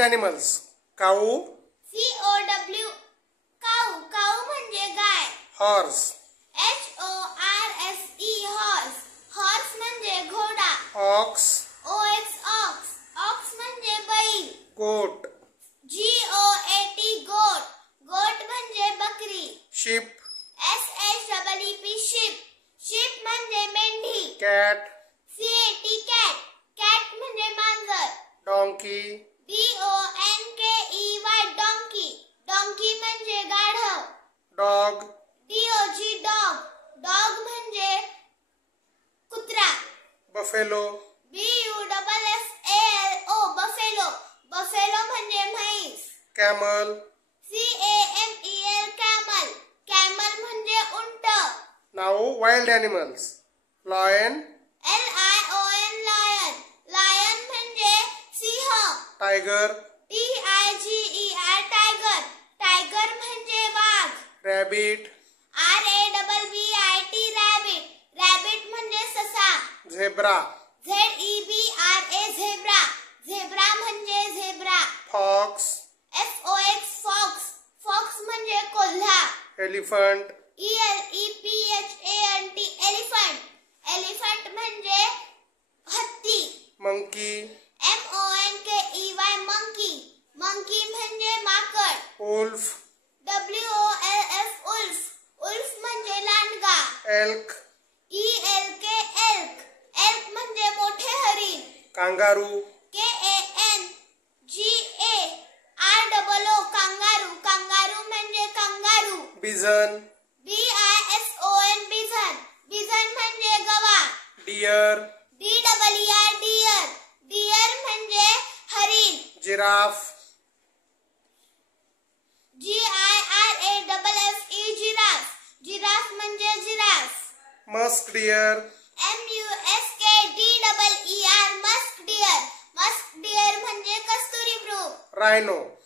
white animals. Cow. COW काऊ. काऊ म्हणजे गाय. Horse. HORSE horse. horse म्हणजे घोडा. Ox. OX ox म्हणजे बैल. Goat. GOAT goat. goat म्हणजे बकरी. Sheep. SHEEP sheep. sheep म्हणजे मेंढी. Cat. CAT cat. cat म्हणजे मांजर. Donkey. DONKEY donkey. donkey म्हणजे गाढव. Dog. DOG dog. dog म्हणजे कुत्रा. Buffalo. BUFFALO buffalo. buffalo म्हणजे म्हैस. Camel. CAMEL camel. camel म्हणजे उंट. Now wild animals. Lion. LION lion. lion म्हणजे सिंह. Tiger. TIGER tiger. tiger म्हणजे वाघ. Rabbit. RABBIT rabbit. rabbit म्हणजे ससा. Zebra. ZEBRA zebra. zebra म्हणजे zebra. Fox. FOX fox. fox म्हणजे कोल्हा. Elephant. ELEPHANT elephant. elephant म्हणजे हत्ती. Monkey. MONKEY monkey. monkey म्हणजे माकड. Wolf. WOLF wolf. wolf म्हणजे लांडगा. Elk. ELK elk. elk म्हणजे मोठे हरिण. Kangaroo. KANGAROO kangaroo. kangaroo म्हणजे kangaroo. Bison. BISON bison. bison म्हणजे गवा. Deer. DEER deer. deer म्हणजे हरिण. Giraffe. GIRAFFE giraffe. giraffe म्हणजे giraffe. Musk deer. MUSKDEER musk deer. musk deer म्हणजे कस्तुरी मृग. Rhino.